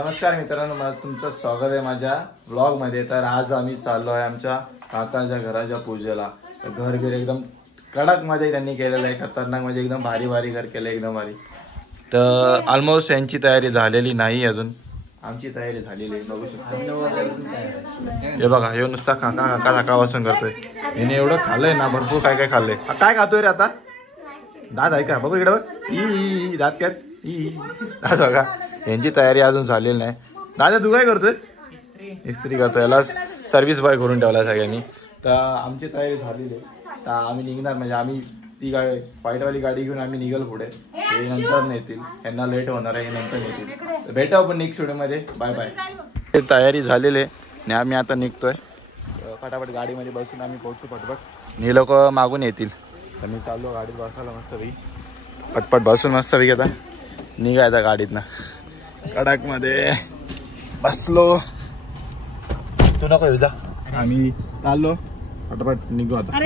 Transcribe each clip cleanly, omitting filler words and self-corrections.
नमस्कार मित्रांनो, मला तुमचं स्वागत आहे माझ्या व्लॉग मध्ये। तर आज आम्ही चाललो आहे आमच्या काकांच्या घराच्या पूजेला। तर घर बिर एकदम कडक मध्ये त्यांनी केलेलं आहे, खतरनाक म्हणजे एकदम भारी भारी घर केलं, एकदम भारी। तर ऑलमोस्ट यांची तयारी झालेली नाही अजून, आमची तयारी झालेली आहे, बघू शकता। हे बघा, हे नुसता काका काका सकाळपासून करतोय। याने एवढं खाल्लंय ना, भरपूर काय काय खाल्लंय। काय खातोय रे आता? दात आहे का? बघू इकडे बघ, ई दात काय दात बघा। यांची तयारी अजून झालेली नाही। दादा तू काय करतोय? इस्त्री करतोय, याला सर्व्हिस बॉय करून ठेवला सगळ्यांनी। तर आमची तयारी झालेली आहे, तर आम्ही निघणार, म्हणजे आम्ही ती गाडी व्हाईटवाली गाडी घेऊन आम्ही निघाल पुढे। हे नंतर नेतील, यांना लेट होणार आहे, हे नंतर नेतील। भेटू आपण नेक्स्ट व्हिडिओमध्ये, बाय बाय। तयारी झालेली आहे आणि आम्ही आता निघतोय फटाफट, गाडीमध्ये बसून आम्ही पोहोचू पटपट। हे लोक मागून येतील, तर मी चाललो गाडीत बसायला मस्तपैकी, पटपट बसून मस्तपैकी आता निघायचा गाडीतनं। कडक मध्ये बसलो, तू नको येऊ जा, आम्ही चाललो पटपट निघू आता।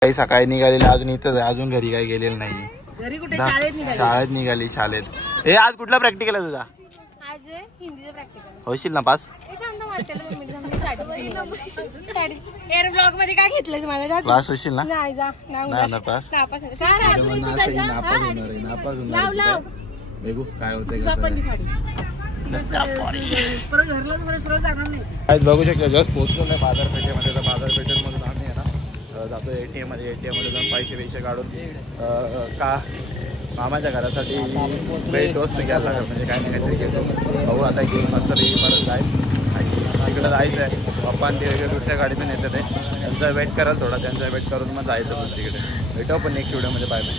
काही सकाळी निघालेले, अजून इथंच आहे, अजून घरी काही गेलेलं नाही। शाळेत निघाली, शाळेत। हे आज कुठला प्रॅक्टिकल आहे तुझा? आज हिंदीचा प्रॅक्टिकल होशील ना पास? एअर ब्लॉग मध्ये काय घेतलंस मला? क्लास होशील ना? नाही जा, नाही पास। नापास बघू शकतो, जस्ट पोहोचलो नाही बाजारपेठेमध्ये। तर बाजारपेठेमधून आम्ही आहे ना जातो ATM मध्ये जाऊन पैसे काढून का मामाच्या घरासाठी ब्रेड टोस्ट घ्यायला लागेल, म्हणजे काय नाही काहीतरी घेतो। भाऊ आता घेऊन मस्त परत जाईल आणि तिकडे जायचं आहे। पप्पा ते वगैरे दुसऱ्या गाडीतून येतं, ते त्यांचा वेट कराल थोडा, त्यांचा वेट करून मग जायचं तिकडे। भेटू आपण नेक्स्ट व्हिडिओमध्ये, बाय बाय।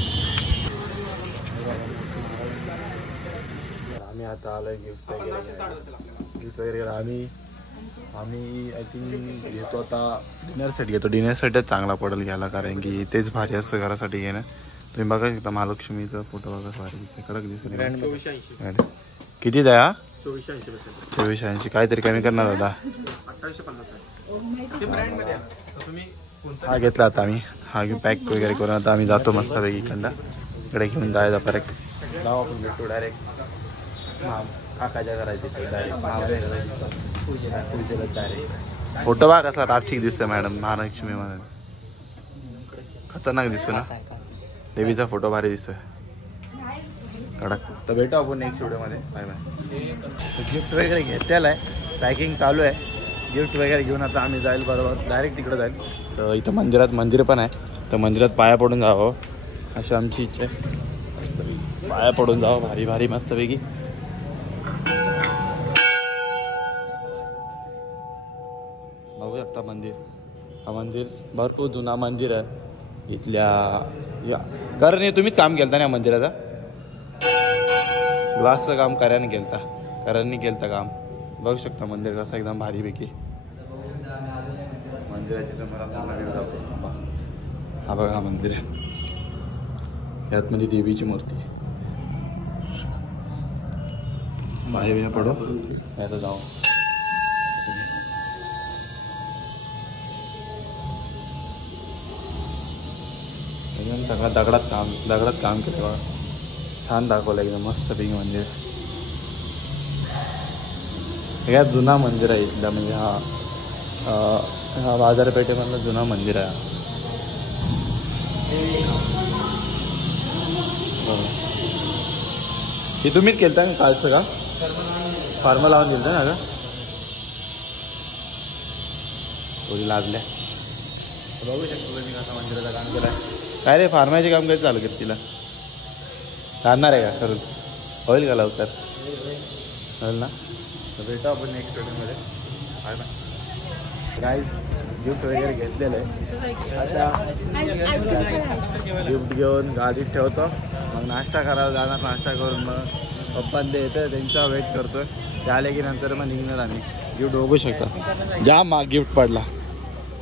आम्ही आता आलोय गिफ्ट वगैरे आम्ही आय थिंक घेतो आता डिनर सेट घेतो। डिनर सेटच चांगला पडेल घ्यायला, कारण की तेच भारी असतं घरासाठी घेणं। तुम्ही बघा शकता महालक्ष्मीचा फोटो बघा, भारी कडक दिसतो। किती द्या? 2480। काहीतरी कमी करणार होता। हा घेतला आता आम्ही, हा पॅक वगैरे करून आता आम्ही जातो मस्तपैकी इकडं, इकडे घेऊन जायचा परत जाऊ आपण, भेटू डायरेक्ट काकाच्या घराची डायरेक्ट। फोटो बघा कसला रापचिक दिसतोय मॅडम, महालक्ष्मी मध्ये खतरनाक दिसतो ना, देवीचा फोटो भारी दिसतोय कडक। तर भेटू आपण नेक्स्ट व्हिडिओमध्ये, बाय बाय। गिफ्ट वगैरे घेतलेलं आहे, पॅकिंग चालू आहे। गिफ्ट वगैरे घेऊन आता आम्ही जाईल बरोबर डायरेक्ट तिकडे जाईल। तर इथं मंदिर पण आहे, तर मंदिरात पाया पडून जावं अशी आमची इच्छा आहे। मस्तपैकी पाया पडून जावं भारी भारी मस्तपैकी। बघू शकता मंदिर, हा मंदिर भरपूर जुना मंदिर आहे इथल्या। कारण हे तुम्हीच काम केलं ना या मंदिराचा? ग्लासचं काम करायने केलं काम। बघू शकता मंदिर कसं एकदम भारीपैकी मंदिराची। तुम्हाला हा बघा हा मंदिर आहे, यात म्हणजे देवीची मूर्ती आहे। पाया पडू आता जाऊ। सगळं दगडात काम केलं बघा, छान दाखवलं एकदम मस्तपैकी मंदिर। सगळ्यात जुना मंदिर आहे इथला, म्हणजे हा बाजारपेठेमधलं जुना मंदिर आहे। हे तुम्हीच केलता का कालचं का? फॉर्मल लावून गेलता ना का? थोडी लागल्या। बघू शकतो तुम्ही कसं मंदिराचं काम केलं आहे। काय रे, फार्माचे काम कधी चालू केलं तिला? काढणार आहे का करून? होईल का लवकर? होईल ना? तर भेटू आपण नेक्स्ट व्हिडिओमध्ये, बाय बाय। गाईज गिफ्ट वगैरे घेतलेलं आहे, आता गिफ्ट घेऊन गाडीत ठेवतो, मग नाश्ता करायला जाणार। नाश्ता करून मग पप्पा ते येतं, त्यांचा वेट करतोय, ते आले की नंतर मग निघणार आम्ही। गिफ्ट बघू शकता, जाम भाग गिफ्ट पडला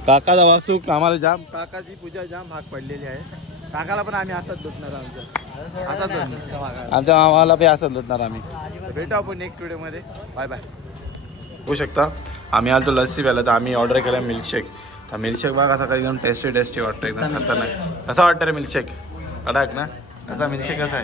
काकाचा वासूक आम्हाला, जाम काकाची पूजा जाम भाग पडलेली आहे। काकाला पण आम्ही असंच लुटणार, आमच्या मामाला बी असंच लुटणार आम्ही। भेटू आपण नेक्स्ट व्हिडिओमध्ये, बाय बाय। होऊ शकता आम्ही आलो लस्सी प्यायला, तर आम्ही ऑर्डर केला मिल्कशेक। तर मिल्कशेक बघा सकाळी एकदम टेस्टी वाटतं, एकदम खतरनाक। कसा वाटतं रे मिल्कशेक? कडक ना? असा मिल्कशेक कसा आहे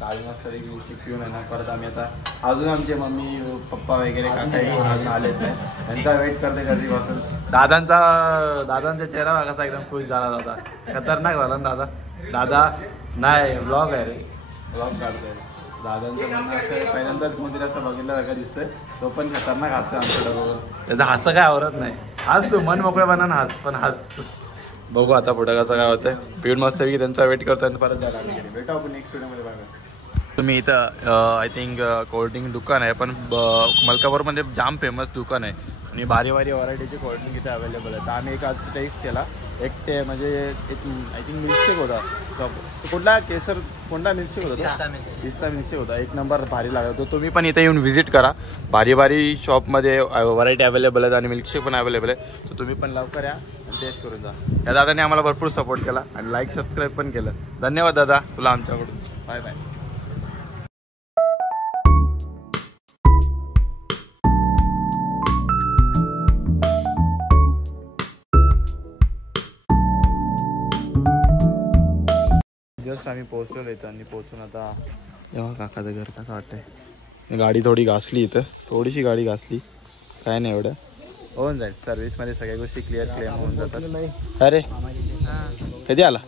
काळी मस्त मिल्कशेक पिऊन आहे ना परत आम्ही आता अजून आमचे मम्मी पप्पा वगैरे काका आलेत नाही त्यांचा वेट करते कधीपासून. दादांचा चेहरा कसा एकदम खुश झाला दादा. खतरनाक झाला ना दादा. दादा नाही ब्लॉग आहे रे, ब्लॉग काढतोय. दादांचं म्हणणं असं आहे पहिल्यांदाच कोणतरी असं बघितलं दिसतोय तो पण खतरनाक हसतं आमच्या बरोबर. त्याचं हसं काय आवरत नाही. आज तू मन मोकळेपणा हास पण हास. बघू आता पुढे कसं काय होतंय. पीड मस्त की त्यांचा वेट करतोय आणि परत जायला लागले. भेटू आपण नेक्स्ट व्हिडिओमध्ये बघा. तुम्ही इथं आय थिंक कोल्ड्रिंक दुकान आहे पण मलकापूरमध्ये जाम फेमस दुकान आहे आणि भारी भारी व्हरायटीचे कोल्ड्रिंक इथे अवेलेबल आहे. तर आम्ही एक आज टेस्ट केला. म्हणजे एक आय थिंक मिल्कशेक होता. कुठला केसर कोणता मिल्कशेक होता? पिस्ता मिल्कशेक होता. एक नंबर भारी लागला. तो तुम्ही पण इथे येऊन व्हिजिट करा. भारी भारी शॉपमध्ये व्हरायटी अवेलेबल आहेत आणि मिल्कशेक पण अवेलेबल आहे. तर तुम्ही पण लवकर या आणि टेस्ट करून जा. या दादाने आम्हाला भरपूर सपोर्ट केला आणि लाईक सबस्क्राईब पण केलं. धन्यवाद दादा तुला आमच्याकडून. Bye bye. जस्ट आम्ही पोहोचलो इथं आणि पोहोचून आता तेव्हा काकाचं घर कसं वाटतंय. गाडी थोडी घासली इथं, थोडीशी गाडी घासली, काय नाही एवढं होऊन जाईल. सर्व्हिसमध्ये सगळ्या गोष्टी क्लिअर होऊन जातात. अरे कधी आला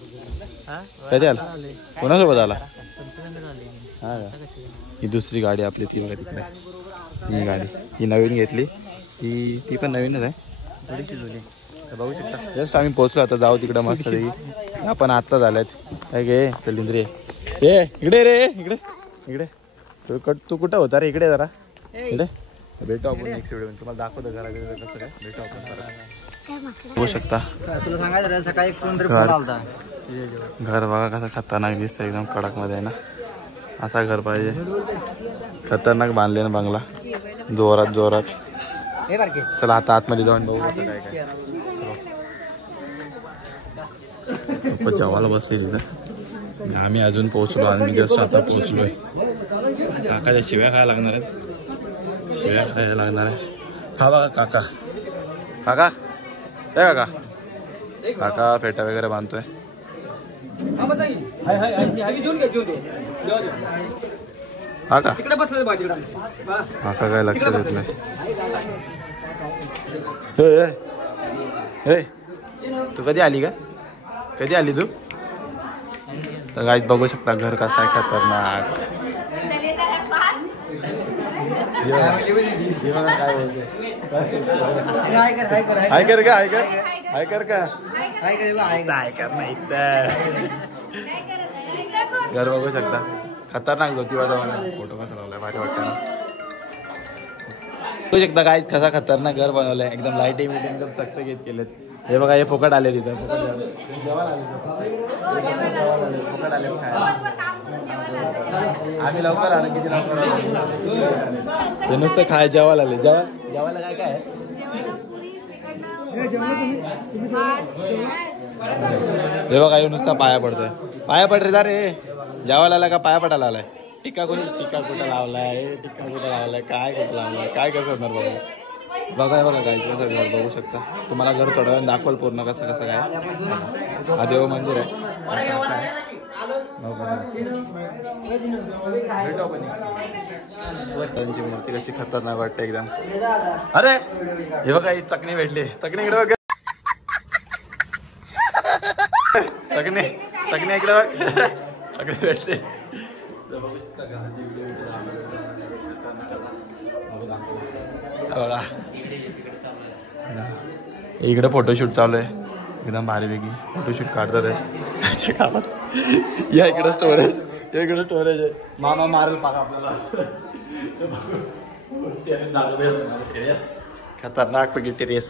कोणासोबत आला? हा ही दुसरी गाडी आपली ती बघा तिकडे. ही गाडी ही नवीन घेतली. ती पण नवीनच आहे, थोडीशी जुनी. बघू शकता जस्ट आम्ही पोहोचलो. आता जाऊ तिकडं मस्त आपण आत्ता झाल्यात. काय गे कलिंद्रे ये इकडे रे, इकडे इकडे. तू कुठं होता रे? इकडे जरा इकडे. भेटू आपण नेक्स्ट व्हिडिओ. तुम्हाला दाखवतो घरा कसं काय. भेटू आपण. बघू शकता तुला सांगायचं सकाळी कोणतरी फोन आलता. घर बघा कसं खतरनाक दिसतं एकदम कडक मध्ये आहे ना. असा घर पाहिजे. खतरनाक बांधले ना बंगला जोरात जोरात. चला आता आतमध्ये जाऊन बघू कसं काय काय. जेवायला बसले तिथं. आम्ही अजून पोहोचलो आणि जस्ट आता पोहोचलोय. काकाच्या शिव्या खायला लागणार आहेत. शिव्या खायला लागणार आहे. हा बघा काका. काका काय काका. काका फेटा वगैरे बांधतोय. काका काका काय लक्ष देत नाही. तू कधी आली का? कधी आली तू? तर गाईत बघू शकता घर कसं आहे खतरनाक. हाय कर का हाय कर हाय कर का हाय कर नाही तर घर बघू शकता खतरनाक. ज्योतिबाचा फोटो कसा लावलाय भारी वाटतं ना. बघू शकता काय कसा खतरनाक घर बनवलंय. एकदम लाईटिंग बिटिंग एकदम चकचकीत केलेत. हे बघा हे फुकट आले तिथं. फुकट आले आम्ही लवकर आलो. किती लवकर आलो. नुसतं खाय जेवायला आले. जेवायला काय काय आहे? हे बघा हे नुसता पाया पडतोय. पाया पड रे जा रे. जेवायला आला का पाया पडायला आलाय? टिक्का कुठं लावलाय? टिक्का कुठं लावलाय? काय कुठं लावलाय? काय कसं होणार बघा. बघा गाईचं कसं घर बघू शकता. तुम्हाला घर थोडं वेळ दाखवल पूर्ण कसं कसं काय. हा देव मंदिर आहे. त्यांची मूर्ती कशी खतरनाक वाटते एकदम. अरे हे बघा ही चकणी भेटली. चकणी इकडे बघ. चकणी इकडे बघ. चकणी भेटली. बघा इकडे फोटोशूट चालू आहे. एकदम भारीपैकी फोटोशूट काढतात आहे गावात. या इकडे स्टोरेज आहे. मामा मारेल पाका आपल्याला. खतरनाक पैकी टेरेस.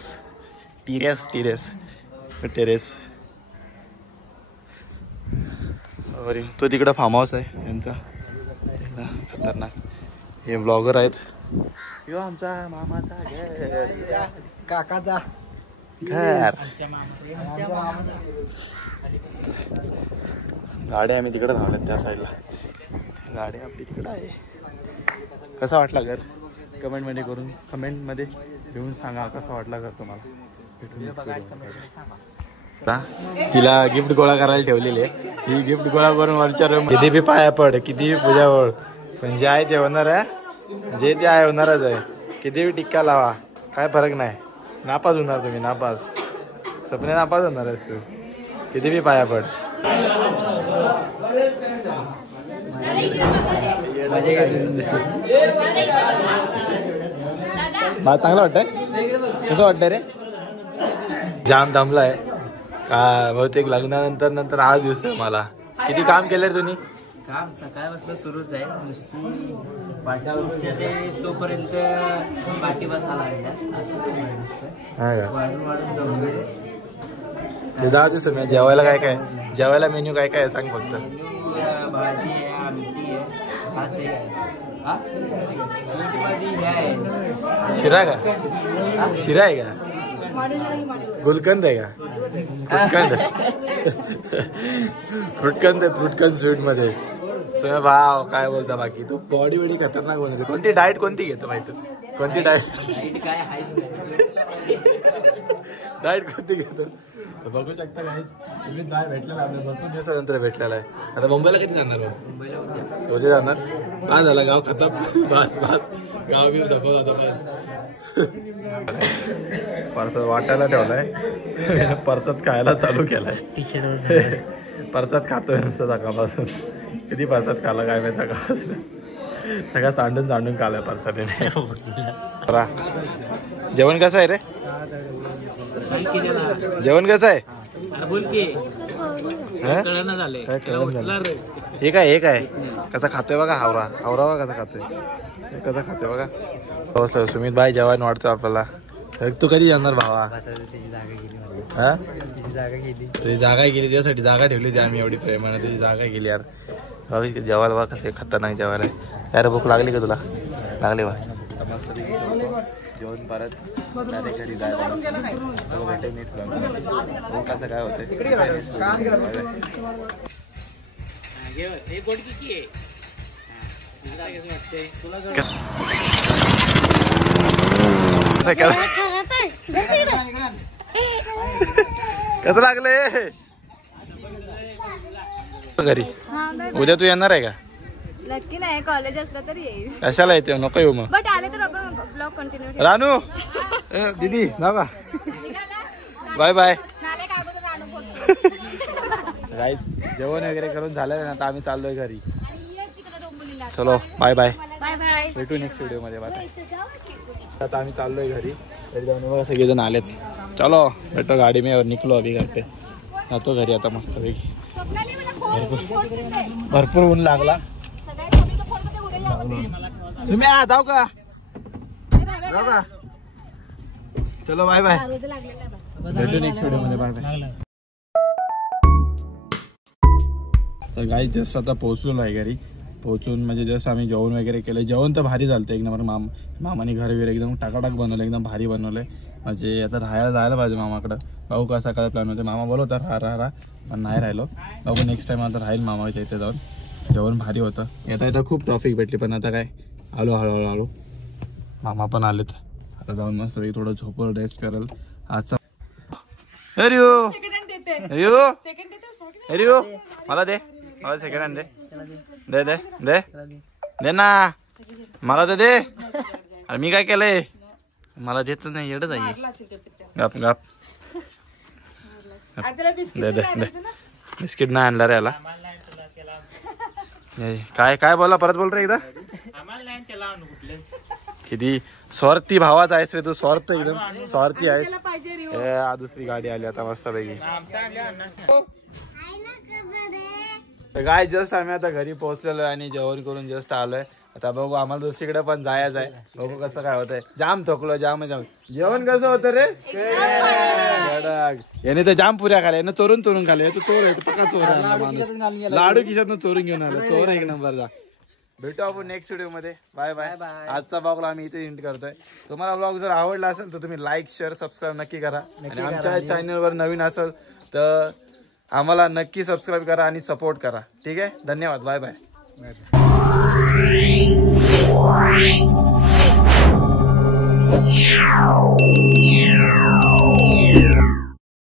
तो तिकडं फार्म हाऊस आहे त्यांचा खतरनाक. हे ब्लॉगर आहेत. यो आमचा मामाचा घर काकाचा घर. गाड्या आम्ही तिकडे थांबल्यात त्या साईडला. गाडी आपली तिकडं आहे. कसा वाटला घर कमेंटमध्ये येऊन सांगा कसा वाटला घर तुम्हाला. भेटून हिला गिफ्ट गोळा करायला ठेवलेली आहे. ही गिफ्ट गोळा करून वरच्या रूम किती बी पाया पड, किती बी पूजा ओळ, पण जे आहे ते होणार आहे, जे ते आहे होणारच आहे. किती बी टिक्का लावा, काय फरक नाही. नापास होणार तुम्ही, नापास. सपने नापास होणार आहेस तू, किती बी पाया पड. मला चांगलं वाटतंय. कसं वाटतंय रे? जाम दमलाय का बहुतेक लग्नानंतर आज दिवस मला. किती काम केलंय तुम्ही? काम सकाळपासून सुरूच आहे. नुसती पाठी ते तोपर्यंत पाठी बसायला लागल्या असं सुरू आहे नुसतं. हा का? वाढून जमले. ते जाऊ दे. तुम्ही जेवायला काय काय, जेवायला मेन्यू काय काय आहे सांग फक्त. मेनू भाजी आहे, आमटी आहे, भात आहे. हा स्वीट भाजी हे आहे. शिरा का? शिरा आहे का? गुलकंद आहे का? फ्रुटकंद आहे, फ्रुटकंद स्वीट मध्ये. तुम्ही भाव काय बोलता बाकी? तू बॉडी वडी खतरनाक बनवते. कोणती डाएट कोणती घेतो माहिती? कोणती डाएट काय आहे डाएट कोणती घेतो? बघू शकता काय सुमित भाई भेटलेला आपल्या भरपूर दिवसानंतर भेटलेला आहे. आता मुंबईला कधी जाणार हो? मुंबईला उद्या जाणार. काय झालं गाव खतम, बस बस गाव बिव सफल होता बस. परसात वाटायला ठेवलाय, परसात खायला चालू केलाय. टी शर्ट परसात खातोय नुसतं सकाळपासून. किती परसात खाला काय माहिती सकाळपासून. सगळं सांडून खालाय परसातीने. जेवण कसं आहे रे? जेवण कसं आहे? बोल की हे काय कसा खातोय बघा. हावरा बघा कसा खातोय बघा. बसलो सुमित भाई जेवण वाटतो आपल्याला. तू कधी जाणार भावा? हा तुझी जागा गेली, तुझ्यासाठी जागा ठेवली होती आम्ही एवढी प्रेमाने. तुझी जागा गेली यार. जेवायला बघा कसं खतरनाक जेवायला. यार भूक लागली का तुला? लागली बा. जेवण परत घरी जायला कसं काय होतंय. कसं लागलंय घरी? उद्या तू येणार आहे का? नक्की नाही, कॉलेज असलं तरी येईल. कशाला येते? नको येऊ मग. बट आले तर आपण ब्लॉग कंटिन्यू ठेवू. रानू दीदी ना का? Bye bye. जेवण वगैरे करून झालं ना, आता आम्ही चाललोय घरी. चलो बाय बाय. Bye bye. भेटू नेक्स्ट व्हिडिओ मध्ये. बाय. आता आम्ही चाललोय घरी. घरी जाऊन बघा सगळेजण आलेत. चलो भेटो गाडी में और निकलो अभी घर पे. जातो घरी आता मस्त पैकी. भरपूर ऊन लागला. तुम्ही जाऊ का? चलो बाय बाय. भेटू नेक्स्ट व्हिडिओ मध्ये. Bye bye. तर गाई जस्ट आता पोहोचलो आहे घरी. पोहोचून म्हणजे जस्ट आम्ही जेवण वगैरे केलं. जेवण तर भारी झालं एक नंबर. मामाने घर वगैरे एकदम टाकाटाक बनवलं, एकदम भारी बनवलंय. म्हणजे आता राहायला जायला पाहिजे मामाकडं. भाऊ कसा काय प्लॅन होते. मामा बोलवता राहा पण नाही राहिलो. बघू नेक्स्ट टाइम आता राहील मामाच्या इथे जाऊन. जेवण भारी होतं. येता खूप ट्रॉफिक भेटली, पण आता काय आलो हळूहळू. मामा पण आलेत. आता जाऊन मस्त थोडं झोपल, रेस्ट करल आजचा. अरे मला दे, मला सेकंड हँड दे. दे ना मला तर दे. अरे मी काय केलंय? मला देत नाही. येडच आहे. गप गप. दे बिस्किट नाही आणला रे याला. काय बोला परत बोल रे एकदा. किती स्वार्थी भावाच आहेस रे तू. स्वार्थ एकदम स्वार्थी आहेस. दुसरी गाडी आली आता मस्त पैकी. काय जस्ट आम्ही आता घरी पोहोचलेलो आणि जेवण करून जस्ट आलोय. आता बघू आम्हाला दुसरीकडे पण जायचं आहे. बघू कसं काय होतंय. जाम थकलो जाम. जेवण कसं होतं रे? याने तर जाम पुऱ्या खाल्या. यानं चोरून खाल्ले. तू चोर आहे, पक्का चोर आहे. लाडू खिशातून चोरून घेऊन आलो. चोर एक नंबरचा. भेटू आपण नेक्स्ट व्हिडिओ मध्ये. Bye bye. आजचा ब्लॉग आम्ही इथे एंड करतोय. तुम्हाला ब्लॉग जर आवडला असेल तर तुम्ही लाईक शेअर सबस्क्राईब नक्की करा. आणि आमच्या चॅनलवर नवीन असेल तर आम्हाला नक्की सबस्क्राईब करा आणि सपोर्ट करा. ठीक आहे. धन्यवाद. Bye bye.